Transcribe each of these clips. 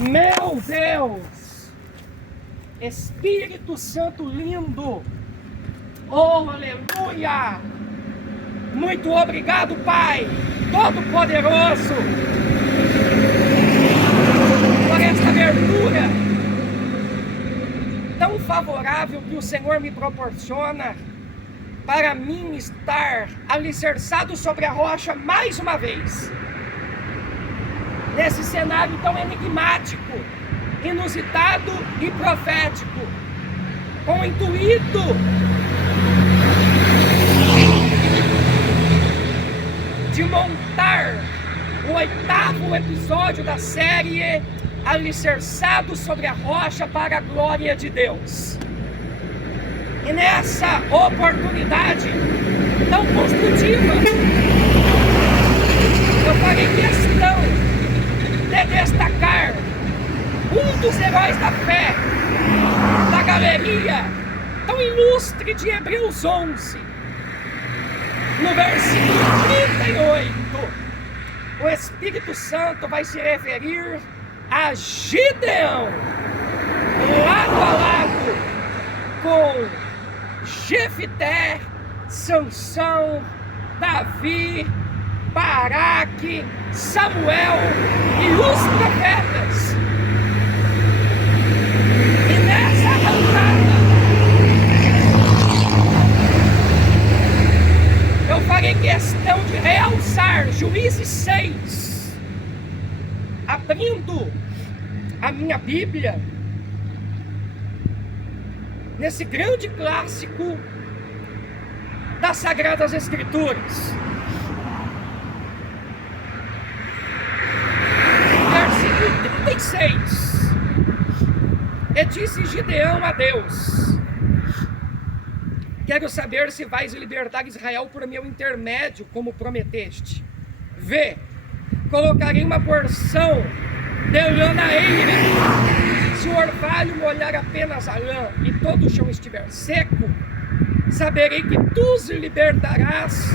Meu Deus! Espírito Santo lindo! Oh, aleluia! Muito obrigado, Pai Todo-Poderoso, por esta abertura tão favorável que o Senhor me proporciona para mim estar alicerçado sobre a rocha mais uma vez. Nesse cenário tão enigmático, inusitado e profético, com o intuito de montar o 8º episódio da série Alicerçado sobre a Rocha para a Glória de Deus. E nessa oportunidade tão construtiva, eu farei questão de destacar um dos heróis da fé da galeria tão ilustre de Hebreus 11. No versículo 38, o Espírito Santo vai se referir a Gideão, lado a lado com Jefté, Sansão, Davi, Baraque, Samuel e os profetas. E nessa arrancada eu farei questão de realçar Juízes 6, abrindo a minha Bíblia nesse grande clássico das Sagradas Escrituras. Versículo 36. E disse Gideão a Deus: quero saber se vais libertar Israel por meu intermédio, como prometeste. Vê, colocarei uma porção de lã na eira. Se o orvalho molhar apenas a lã e todo o chão estiver seco, saberei que tu os libertarás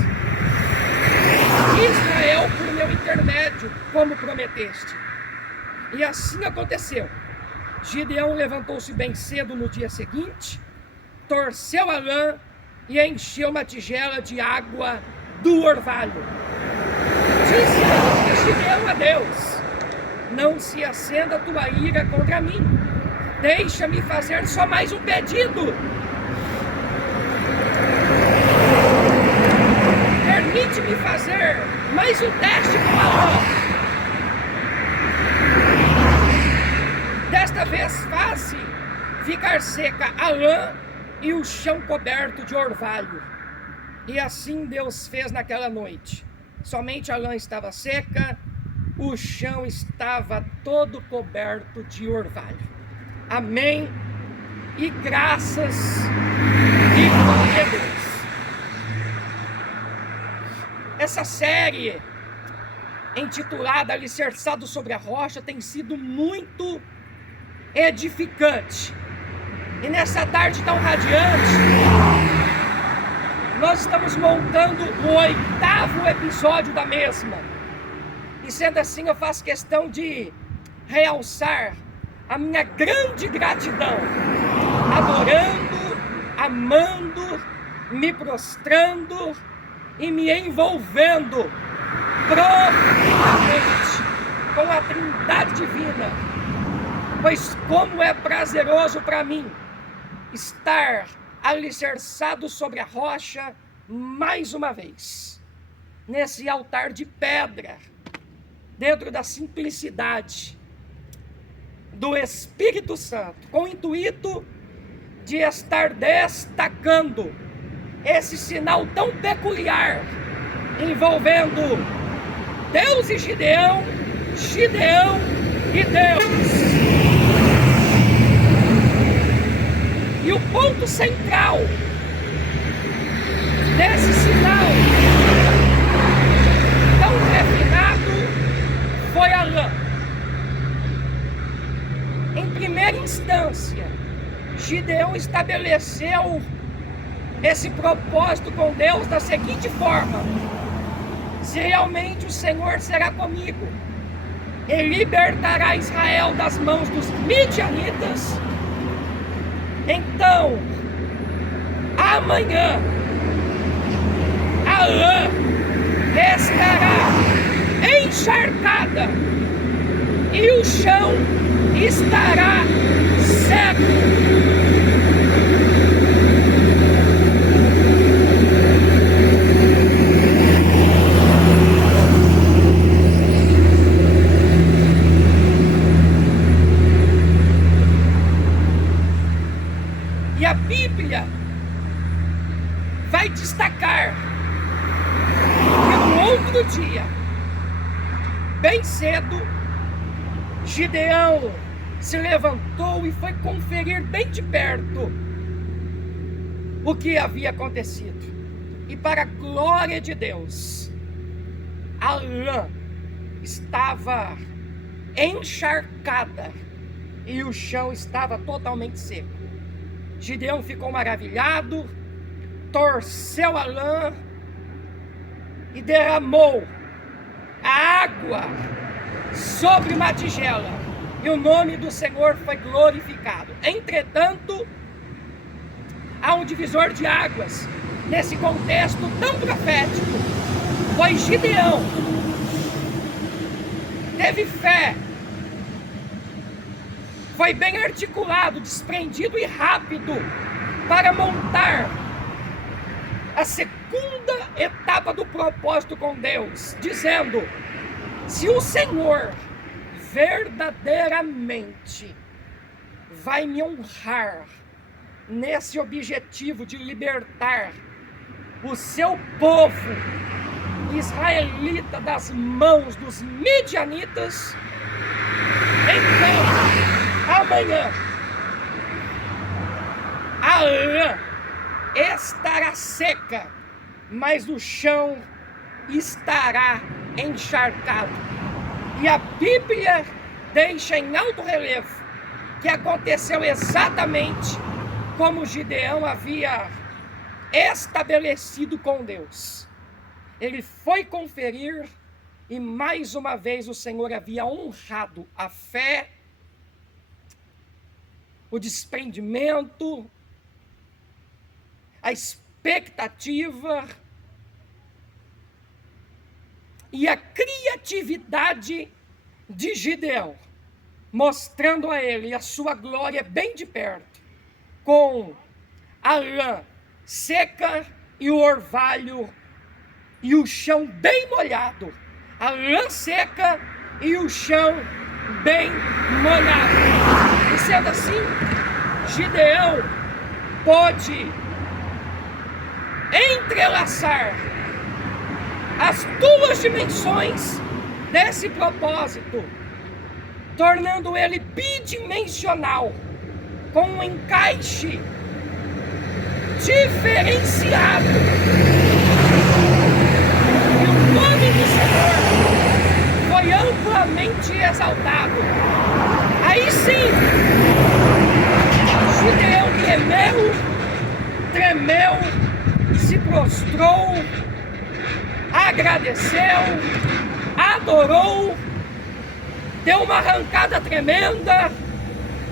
Israel por meu intermédio, como prometeste. E assim aconteceu. Gideão levantou-se bem cedo no dia seguinte, torceu a lã e encheu uma tigela de água do orvalho. Disse Gideão a Deus: não se acenda a tua ira contra mim, deixa-me fazer só mais um pedido. Permite-me fazer mais um teste com a lã. Desta vez faze ficar seca a lã e o chão coberto de orvalho. E assim Deus fez naquela noite. Somente a lã estava seca, o chão estava todo coberto de orvalho. Amém. E graças e glória a Deus. Essa série, intitulada Alicerçado sobre a Rocha, tem sido muito edificante. E nessa tarde tão radiante, nós estamos montando o 8º episódio da mesma. E sendo assim, eu faço questão de realçar a minha grande gratidão, adorando, amando, me prostrando e me envolvendo profundamente com a Trindade Divina. Pois como é prazeroso para mim estar alicerçado sobre a rocha mais uma vez, nesse altar de pedra, dentro da simplicidade do Espírito Santo, com o intuito de estar destacando esse sinal tão peculiar, envolvendo Deus e Gideão, Gideão e Deus. E o ponto central desse sinal tão refinado foi a lã. Em primeira instância, Gideão estabeleceu esse propósito com Deus da seguinte forma: se realmente o Senhor será comigo, e libertará Israel das mãos dos midianitas. Então, amanhã, a lã estará encharcada e o chão estará seco. E a Bíblia vai destacar que no outro dia, bem cedo, Gideão se levantou e foi conferir bem de perto o que havia acontecido. E para a glória de Deus, a lã estava encharcada e o chão estava totalmente seco. Gideão ficou maravilhado, torceu a lã e derramou a água sobre uma tigela, e o nome do Senhor foi glorificado. Entretanto, há um divisor de águas nesse contexto tão profético, pois Gideão teve fé, foi bem articulado, desprendido e rápido para montar a segunda etapa do propósito com Deus, dizendo: se o Senhor verdadeiramente vai me honrar nesse objetivo de libertar o seu povo israelita das mãos dos midianitas, então amanhã a lã estará seca, mas o chão estará encharcado. E a Bíblia deixa em alto relevo que aconteceu exatamente como Gideão havia estabelecido com Deus. Ele foi conferir e mais uma vez o Senhor havia honrado a fé, o desprendimento, a expectativa e a criatividade de Gideão, mostrando a ele a sua glória bem de perto, com a lã seca e o orvalho e o chão bem molhado. A lã seca e o chão bem molhado. E sendo assim, Gideão pode entrelaçar as duas dimensões desse propósito, tornando ele bidimensional, com um encaixe diferenciado. E o nome do Senhor foi amplamente exaltado. Aí sim, Gideão tremeu, se prostrou, agradeceu, adorou, deu uma arrancada tremenda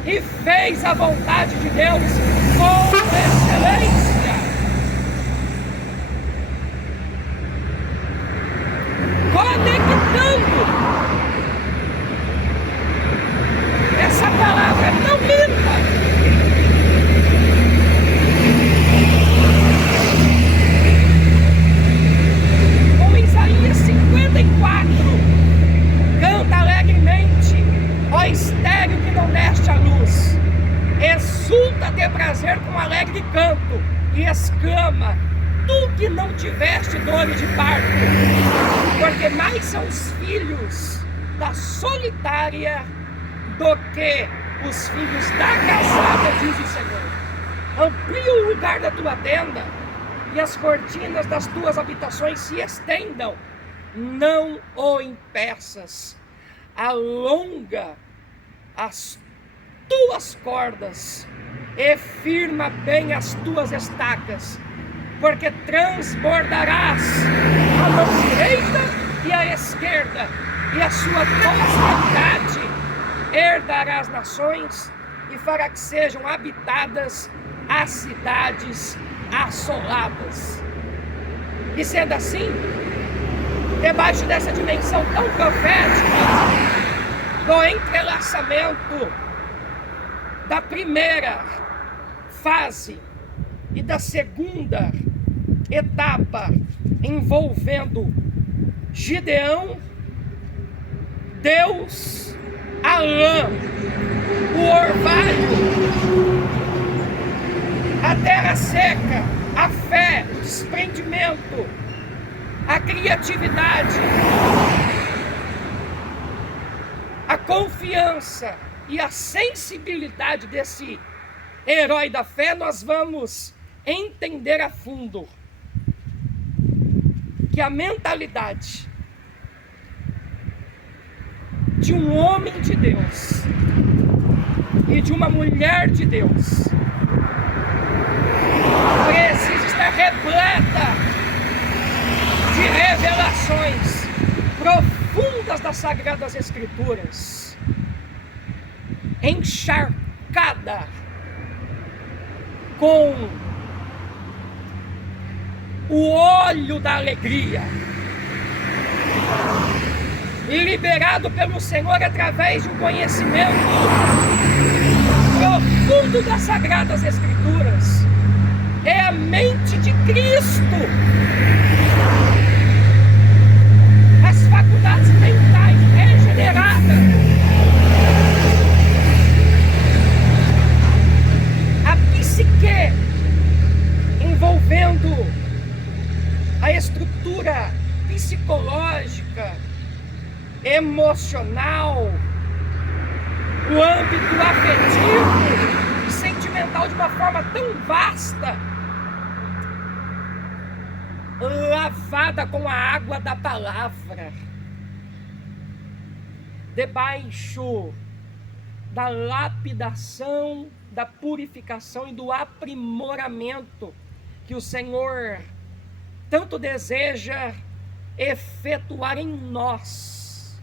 e fez a vontade de Deus com excelência. Conectando essa palavra tão linda com Isaías 54, canta alegremente, ó estéril que não deste a luz, exulta de prazer com alegre canto, e exclama, tu que não tiveste dores de parto, porque mais são os filhos da solitária do que os filhos da casada, diz o Senhor. Amplia o lugar da tua tenda, e as cortinas das tuas habitações se estendam, não o impeças, alonga as tuas cordas e firma bem as tuas estacas, porque transbordarás a mão direita e a esquerda, e a sua posteridade herdará as nações e fará que sejam habitadas as cidades assoladas. E sendo assim, debaixo dessa dimensão tão profética, do entrelaçamento da primeira fase e da segunda etapa envolvendo Gideão, Deus, Alã, o orvalho, a terra seca, a fé, o desprendimento, a criatividade, a confiança e a sensibilidade desse herói da fé, nós vamos entender a fundo que a mentalidade de um homem de Deus e de uma mulher de Deus precisa estar repleta de revelações profundas das Sagradas Escrituras, encharcada com o óleo da alegria e liberado pelo Senhor através de um conhecimento profundo das Sagradas Escrituras. É a mente de Cristo. As faculdades mentais regeneradas. A psique envolvendo a estrutura psicológica, emocional, o âmbito afetivo e sentimental de uma forma tão vasta, lavada com a água da palavra, debaixo da lapidação, da purificação e do aprimoramento que o Senhor tanto deseja efetuar em nós,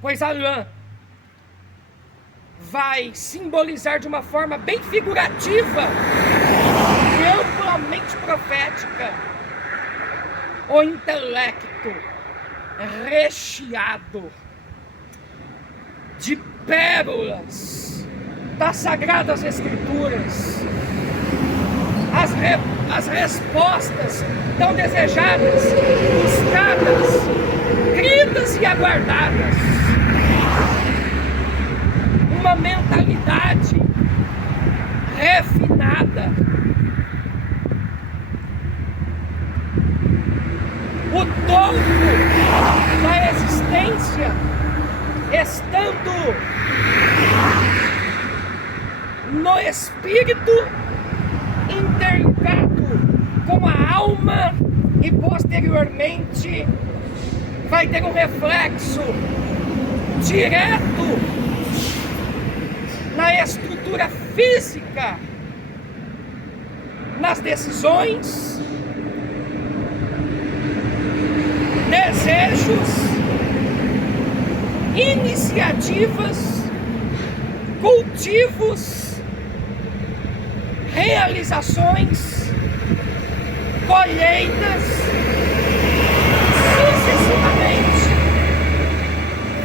pois a lã vai simbolizar de uma forma bem figurativa e amplamente profética o intelecto recheado de pérolas das Sagradas Escrituras, as respostas tão desejadas, buscadas, cridas e aguardadas. Uma mentalidade refinada, o topo da existência estando no espírito interligado com a alma e posteriormente vai ter um reflexo direto na estrutura física, nas decisões, desejos, iniciativas, cultivos, realizações, colheitas, sucessivamente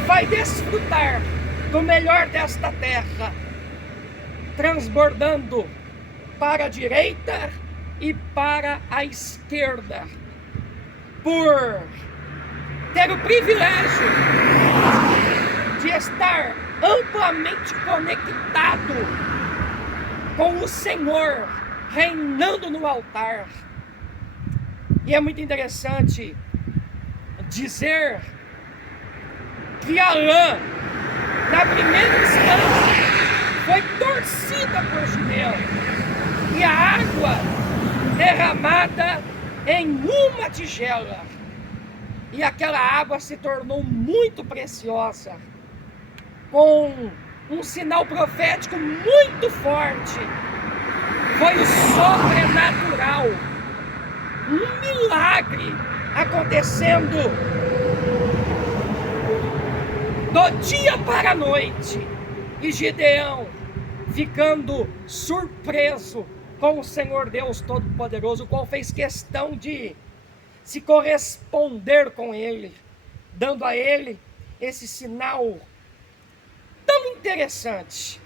vai desfrutar do melhor desta terra, transbordando para a direita e para a esquerda, por ter o privilégio de estar amplamente conectado com o Senhor, reinando no altar. E é muito interessante dizer que a lã, na primeira instância, foi torcida por Gideão, e a água derramada em uma tigela, e aquela água se tornou muito preciosa, com um sinal profético muito forte. Foi o sobrenatural, um milagre acontecendo do dia para a noite, e Gideão ficando surpreso com o Senhor Deus Todo-Poderoso, o qual fez questão de se corresponder com ele, dando a ele esse sinal tão interessante.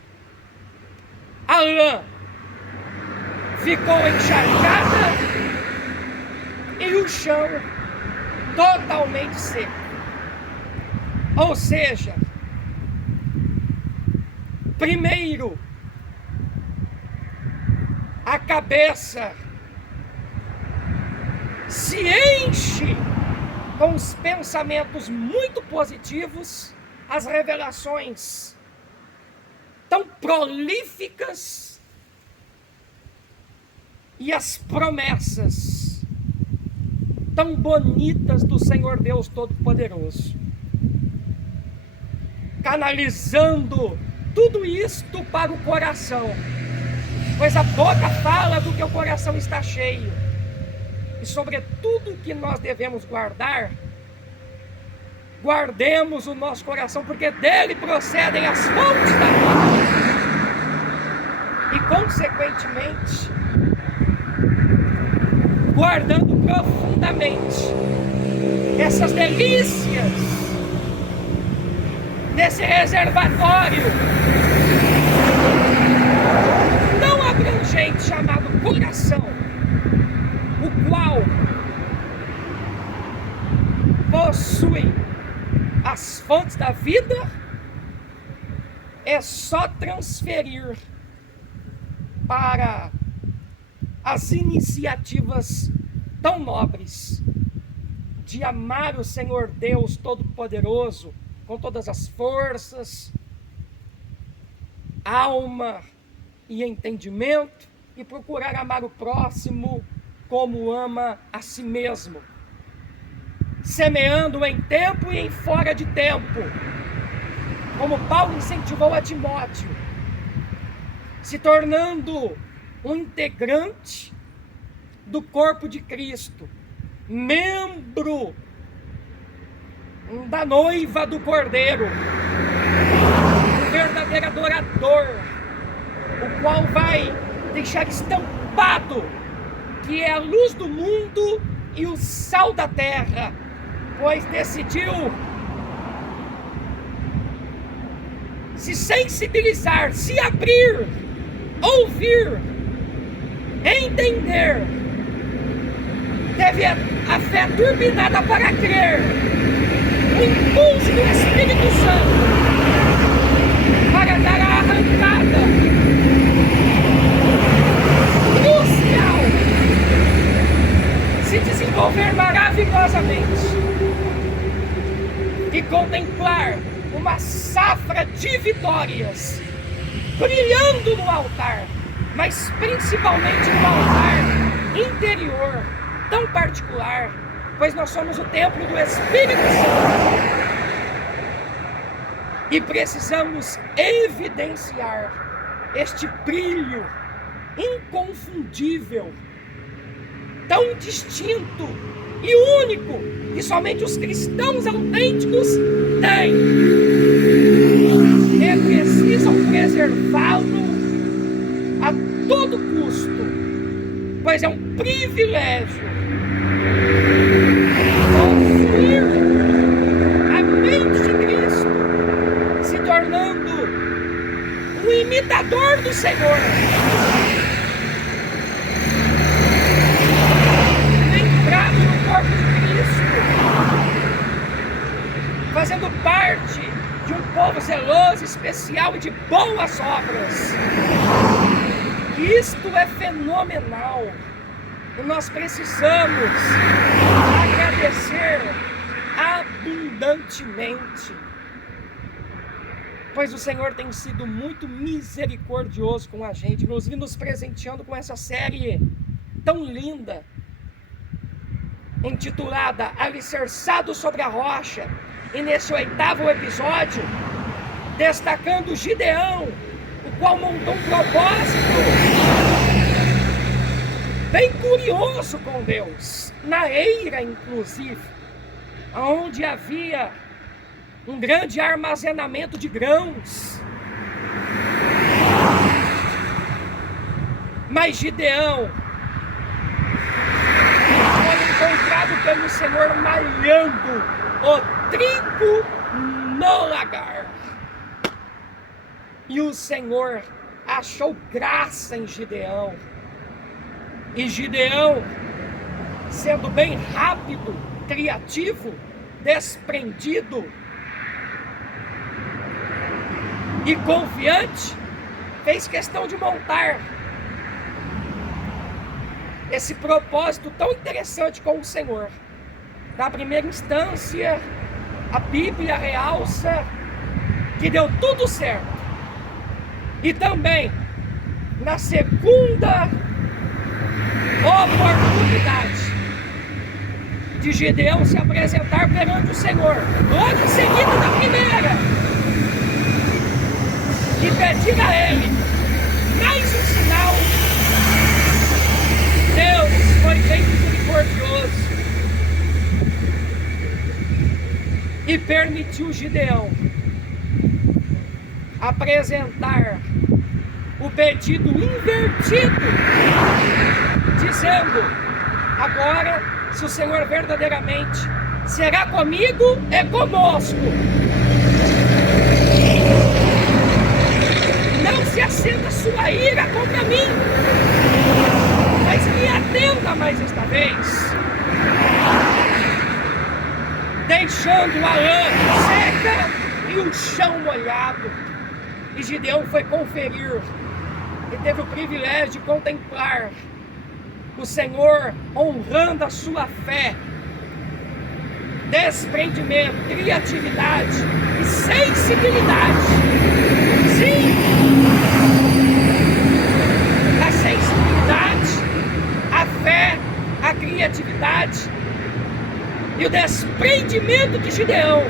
A lã ficou encharcada e o chão totalmente seco. Ou seja, primeiro, a cabeça se enche com os pensamentos muito positivos, as revelações tão prolíficas e as promessas tão bonitas do Senhor Deus Todo-Poderoso, canalizando tudo isto para o coração, pois a boca fala do que o coração está cheio, e sobre tudo que nós devemos guardar, guardemos o nosso coração, porque dele procedem as fontes da vida, e consequentemente, guardando profundamente essas delícias desse reservatório tão abrangente chamado coração, o qual possui as fontes da vida, é só transferir para as iniciativas tão nobres de amar o Senhor Deus Todo-Poderoso com todas as forças, alma e entendimento, e procurar amar o próximo como ama a si mesmo, semeando em tempo e em fora de tempo, como Paulo incentivou a Timóteo, se tornando um integrante do corpo de Cristo, membro da noiva do Cordeiro, um verdadeiro adorador, o qual vai deixar estampado que é a luz do mundo e o sal da terra, pois decidiu se sensibilizar, se abrir, ouvir, entender, teve a fé turbinada para crer, o impulso do Espírito Santo para dar a arrancada crucial, se desenvolver maravilhosamente e contemplar uma safra de vitórias brilhando no altar, mas principalmente no altar interior, tão particular, pois nós somos o templo do Espírito Santo e precisamos evidenciar este brilho inconfundível, tão distinto e único, que somente os cristãos autênticos têm, e precisam preservá-lo a todo custo, pois é um privilégio possuir a mente de Cristo, se tornando um imitador do Senhor, entrado no corpo de Cristo, fazendo parte de um povo zeloso, especial e de boas obras. Isto é fenomenal. E nós precisamos agradecer abundantemente, pois o Senhor tem sido muito misericordioso com a gente, inclusive nos presenteando com essa série tão linda, intitulada Alicerçado sobre a Rocha, e nesse 8º episódio, destacando Gideão, o qual montou um propósito bem curioso com Deus, na eira inclusive, onde havia um grande armazenamento de grãos. Mas Gideão foi encontrado pelo Senhor malhando o trigo no lagar. E o Senhor achou graça em Gideão. E Gideão, sendo bem rápido, criativo, desprendido e confiante, fez questão de montar esse propósito tão interessante com o Senhor. Na primeira instância, a Bíblia realça que deu tudo certo. E também, na segunda oportunidade de Gideão se apresentar perante o Senhor, logo em seguida da primeira, e pedir a Ele mais um sinal, Deus foi bem misericordioso e permitiu Gideão apresentar o pedido invertido, dizendo: agora, se o Senhor verdadeiramente será comigo, é conosco. Não se acenda sua ira contra mim, mas me atenda mais esta vez, deixando a lã seca e o chão molhado. E Gideão foi conferir e teve o privilégio de contemplar o Senhor honrando a sua fé, desprendimento, criatividade e sensibilidade. Sim, a sensibilidade, a fé, a criatividade e o desprendimento de Gideão,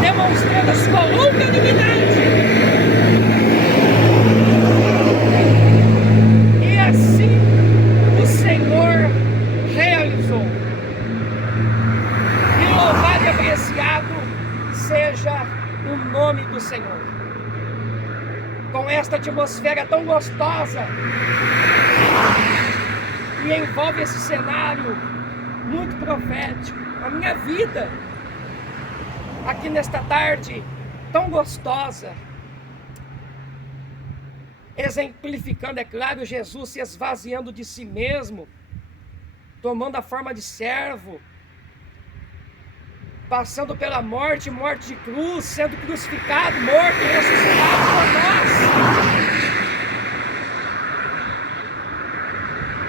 demonstrando a sua longanimidade. E assim o Senhor realizou. E louvado e apreciado seja o nome do Senhor. Com esta atmosfera tão gostosa e envolve esse cenário muito profético, a minha vida aqui nesta tarde tão gostosa, exemplificando, é claro, Jesus se esvaziando de si mesmo, tomando a forma de servo, passando pela morte de cruz, sendo crucificado, morto e ressuscitado por nós.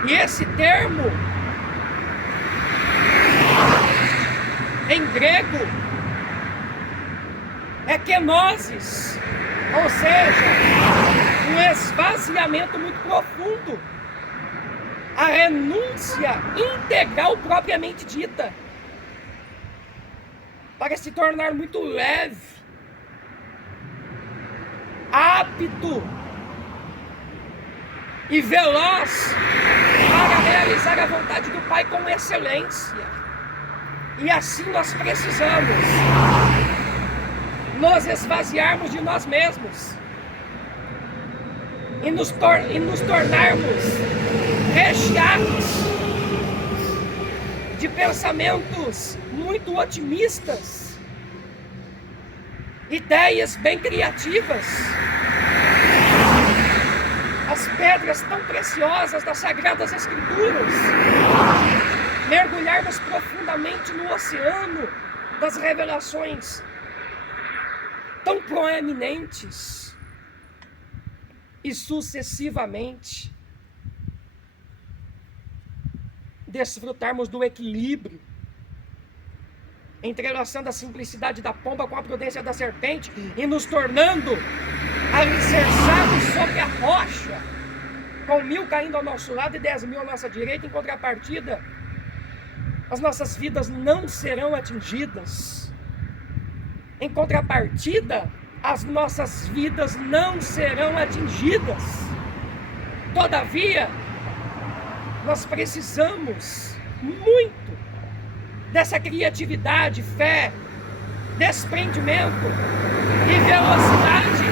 E esse termo, em grego, é kenosis, ou seja, um esvaziamento muito profundo, a renúncia integral propriamente dita, para se tornar muito leve, apto e veloz para realizar a vontade do Pai com excelência. E assim nós precisamos nos esvaziarmos de nós mesmos e nos tornarmos recheados de pensamentos muito otimistas, ideias bem criativas, as pedras tão preciosas das Sagradas Escrituras, mergulharmos profundamente no oceano das revelações tão proeminentes e sucessivamente desfrutarmos do equilíbrio, entrelaçando a simplicidade da pomba com a prudência da serpente e nos tornando alicerçados sobre a rocha, com 1000 caindo ao nosso lado e 10.000 à nossa direita. Em contrapartida, as nossas vidas não serão atingidas. Em contrapartida, as nossas vidas não serão atingidas. Todavia, nós precisamos muito dessa criatividade, fé, desprendimento e velocidade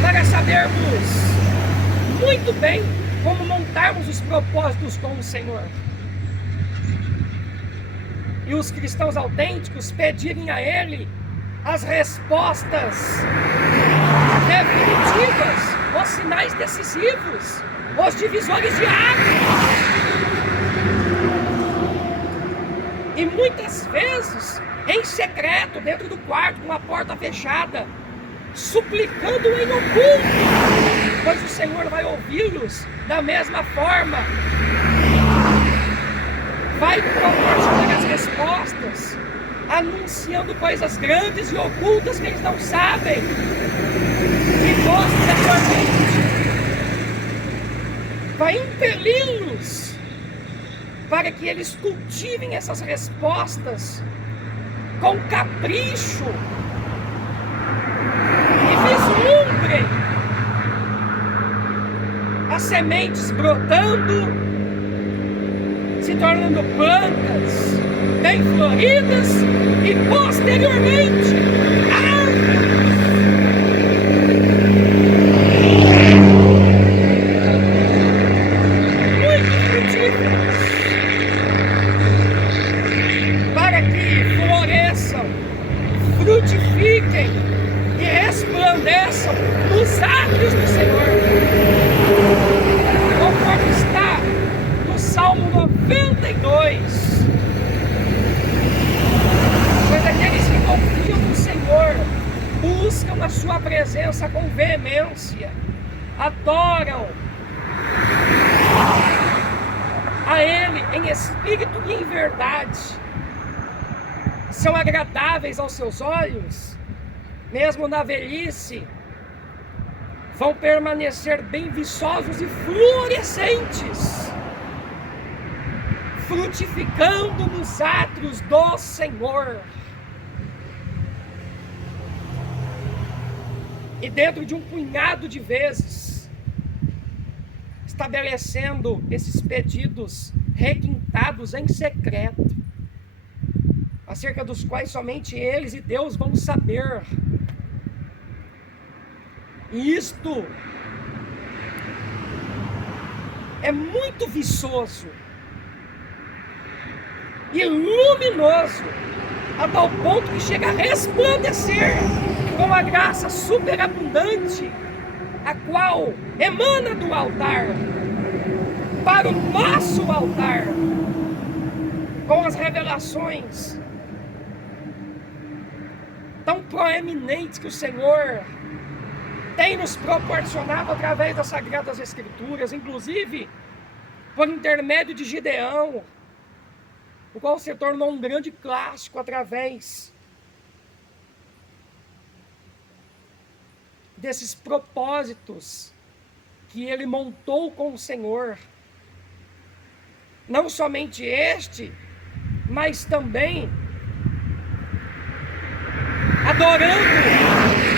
para sabermos muito bem como montarmos os propósitos com o Senhor. E os cristãos autênticos pedirem a Ele as respostas definitivas, os sinais decisivos, os divisores de águas. E muitas vezes, em secreto, dentro do quarto, com a porta fechada, suplicando em oculto, pois o Senhor vai ouvi-los da mesma forma. Vai proporcionar as respostas, anunciando coisas grandes e ocultas que eles não sabem. E posteriormente vai impeli-los para que eles cultivem essas respostas com capricho e vislumbrem as sementes brotando, se tornando plantas bem floridas e posteriormente árvores. Muito frutíferas, para que floresçam, frutifiquem e resplandeçam nos átrios do Senhor, conforme está no Salmo 92. Pois aqueles que confiam no Senhor buscam a sua presença com veemência, adoram a Ele em espírito e em verdade, são agradáveis aos seus olhos, mesmo na velhice, vão permanecer bem viçosos e fluorescentes, frutificando nos átrios do Senhor. E dentro de um punhado de vezes, estabelecendo esses pedidos requintados em secreto, acerca dos quais somente eles e Deus vão saber. E isto é muito viçoso e luminoso, a tal ponto que chega a resplandecer com a graça superabundante, a qual emana do altar para o nosso altar, com as revelações tão proeminentes que o Senhor tem nos proporcionado através das Sagradas Escrituras, inclusive por intermédio de Gideão, o qual se tornou um grande clássico através desses propósitos que ele montou com o Senhor. Não somente este, mas também adorando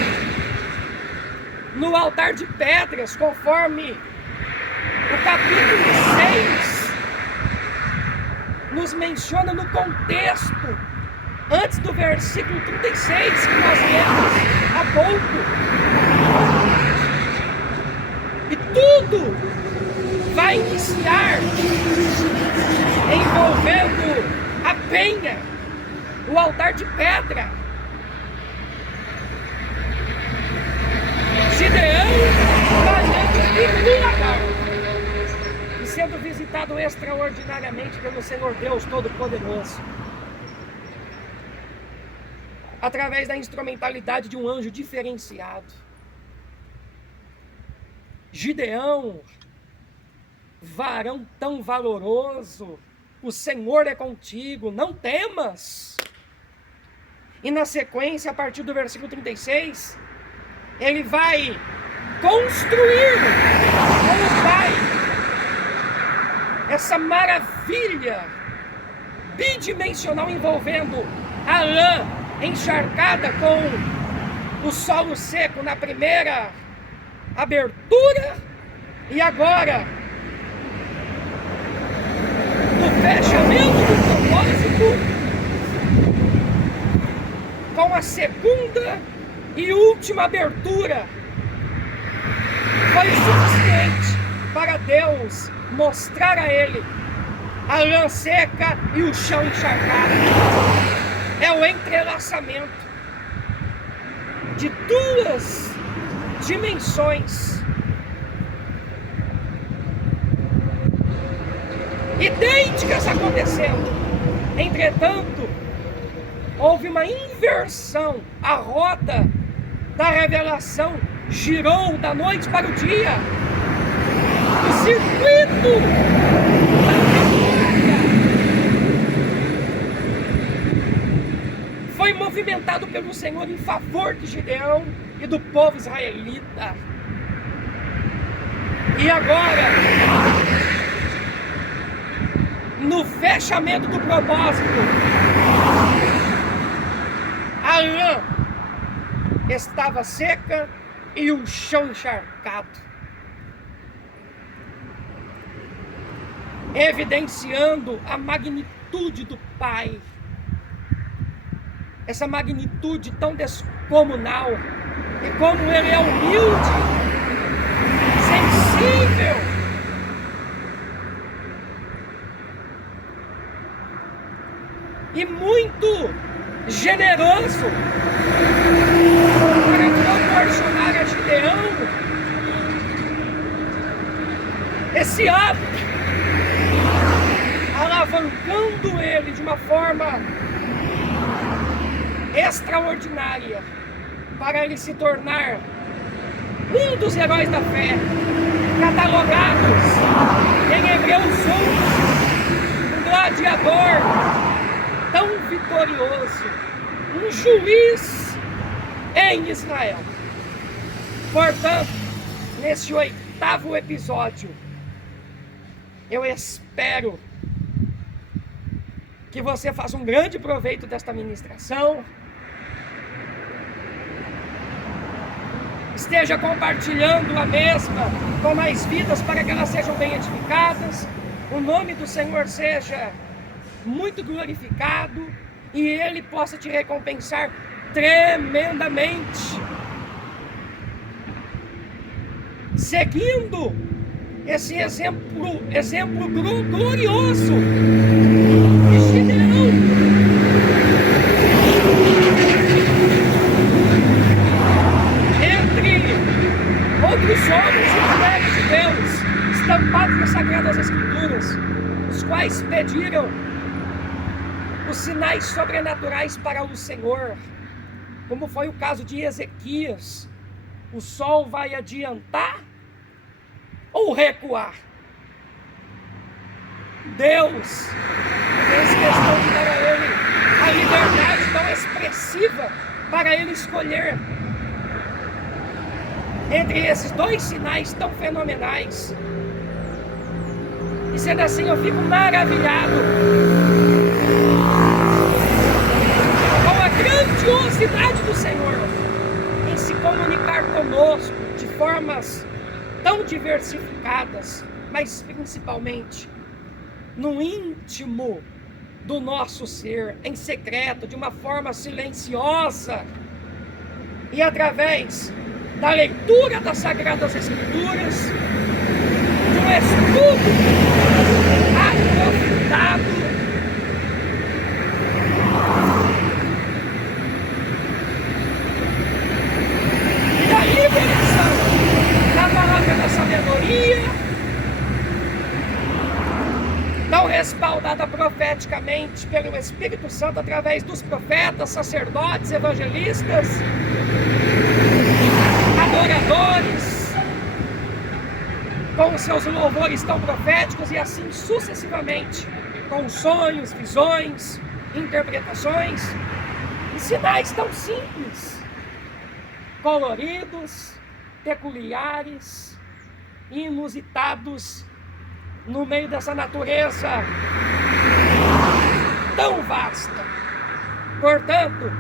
no altar de pedras, conforme o capítulo 6 nos menciona no contexto, antes do versículo 36 que nós lemos há pouco. E tudo vai iniciar envolvendo a penha, o altar de pedra. Gideão valendo no lagar e sendo visitado extraordinariamente pelo Senhor Deus Todo-Poderoso, através da instrumentalidade de um anjo diferenciado. Gideão, varão tão valoroso, o Senhor é contigo, não temas. E na sequência, a partir do versículo 36, ele vai construir como pai essa maravilha bidimensional envolvendo a lã encharcada com o solo seco na primeira abertura, e agora, no com a segunda e última abertura, foi suficiente para Deus mostrar a ele a lã seca e o chão encharcado. É o entrelaçamento de duas dimensões. Idênticas acontecendo. Entretanto, houve uma inversão. A roda da revelação girou da noite para o dia. O circuito da glória foi movimentado pelo Senhor em favor de Gideão e do povo israelita. E agora, no fechamento do propósito, a lã estava seca e o chão encharcado, evidenciando a magnitude do Pai, essa magnitude tão descomunal, e como Ele é humilde, sensível, e muito generoso para proporcionar a Gideão esse ato, alavancando ele de uma forma extraordinária para ele se tornar um dos heróis da fé, catalogados em Hebreus 11, um gladiador tão vitorioso, um juiz em Israel. Portanto, nesse 8º episódio, eu espero que você faça um grande proveito desta ministração, esteja compartilhando a mesma com mais vidas para que elas sejam bem edificadas, o nome do Senhor seja muito glorificado e Ele possa te recompensar tremendamente, seguindo esse exemplo glorioso de Gideão. Entre outros homens e mulheres de Deus, estampados nas Sagradas Escrituras, os quais pediram os sinais sobrenaturais para o Senhor, como foi o caso de Ezequias. O sol vai adiantar ou recuar? Deus fez questão de dar a ele a liberdade tão expressiva para ele escolher entre esses dois sinais tão fenomenais. E sendo assim, eu fico maravilhado com a grandiosidade do Senhor em se comunicar conosco de formas tão diversificadas, mas principalmente no íntimo do nosso ser, em secreto, de uma forma silenciosa, e através da leitura das Sagradas Escrituras, de um estudo aprofundado, e da liberação da palavra da sabedoria, tão respaldada profeticamente pelo Espírito Santo através dos profetas, sacerdotes, evangelistas, adoradores, com os seus louvores tão proféticos, e assim sucessivamente, com sonhos, visões, interpretações e sinais tão simples, coloridos, peculiares, inusitados, no meio dessa natureza tão vasta. Portanto,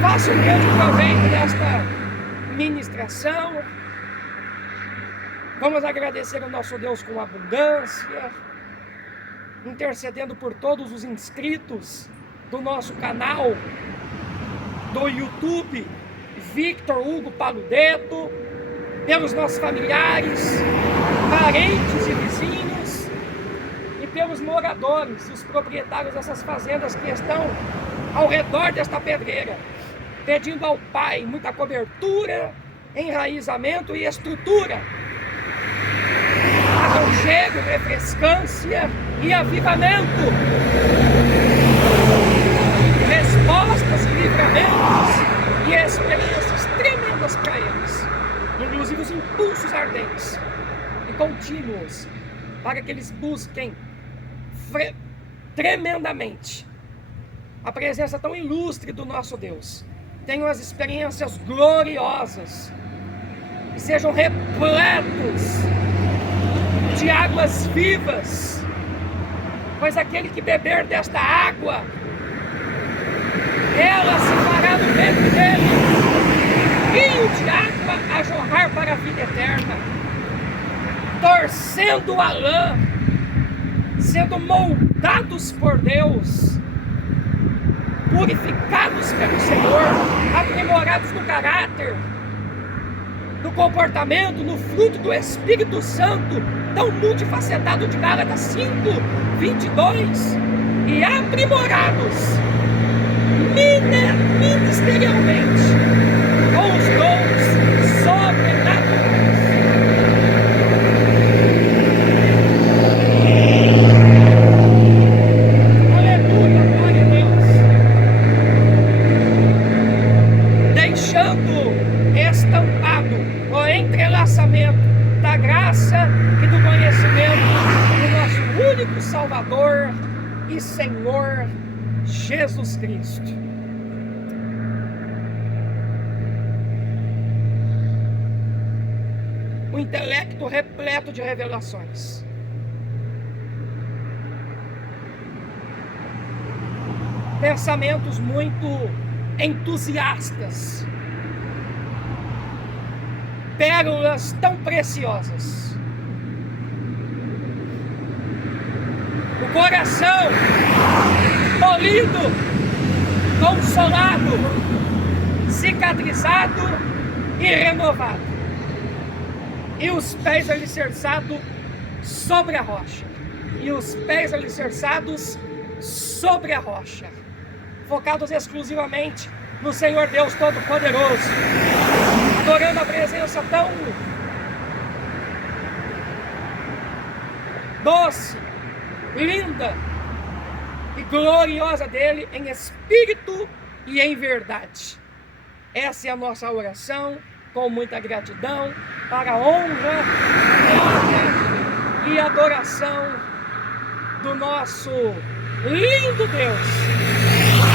faça um grande proveito desta ministração. Vamos agradecer ao nosso Deus com abundância, intercedendo por todos os inscritos do nosso canal, do YouTube, Victor Hugo Paludeto, pelos nossos familiares, parentes e vizinhos, e pelos moradores, os proprietários dessas fazendas que estão ao redor desta pedreira, pedindo ao Pai muita cobertura, enraizamento e estrutura, aconchego, refrescância e avivamento, respostas e livramentos e experiências tremendas para eles, inclusive os impulsos ardentes e contínuos, para que eles busquem tremendamente a presença tão ilustre do nosso Deus, tenham as experiências gloriosas e sejam repletos de águas vivas, pois aquele que beber desta água, ela se fará no ventre dele rio de água a jorrar para a vida eterna, torcendo a lã, sendo moldados por Deus, purificados pelo Senhor, aprimorados no caráter, no comportamento, no fruto do Espírito Santo, tão multifacetado de Gálatas 5:22, e aprimorados ministerialmente com os dons sobrenaturais. Aleluia, glória a Deus. Deixando estampado o entrelaçamento da graça e do conhecimento do nosso único Salvador e Senhor Jesus Cristo. O intelecto repleto de revelações. Pensamentos muito entusiastas. Pérolas tão preciosas. O coração polido, consolado, cicatrizado e renovado. E os pés alicerçados sobre a rocha. E os pés alicerçados sobre a rocha. Focados exclusivamente no Senhor Deus Todo-Poderoso. Adorando a presença tão doce, linda e gloriosa dele em espírito e em verdade. Essa é a nossa oração, com muita gratidão, para a honra, glória e adoração do nosso lindo Deus,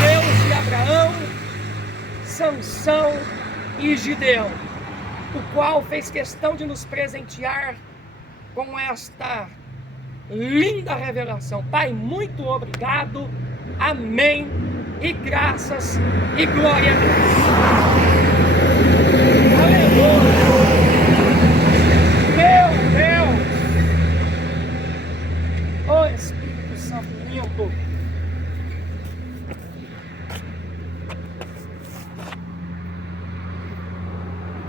Deus de Abraão, Sansão e Gideão, o qual fez questão de nos presentear com esta linda revelação. Pai, muito obrigado, amém, e graças e glória a Deus.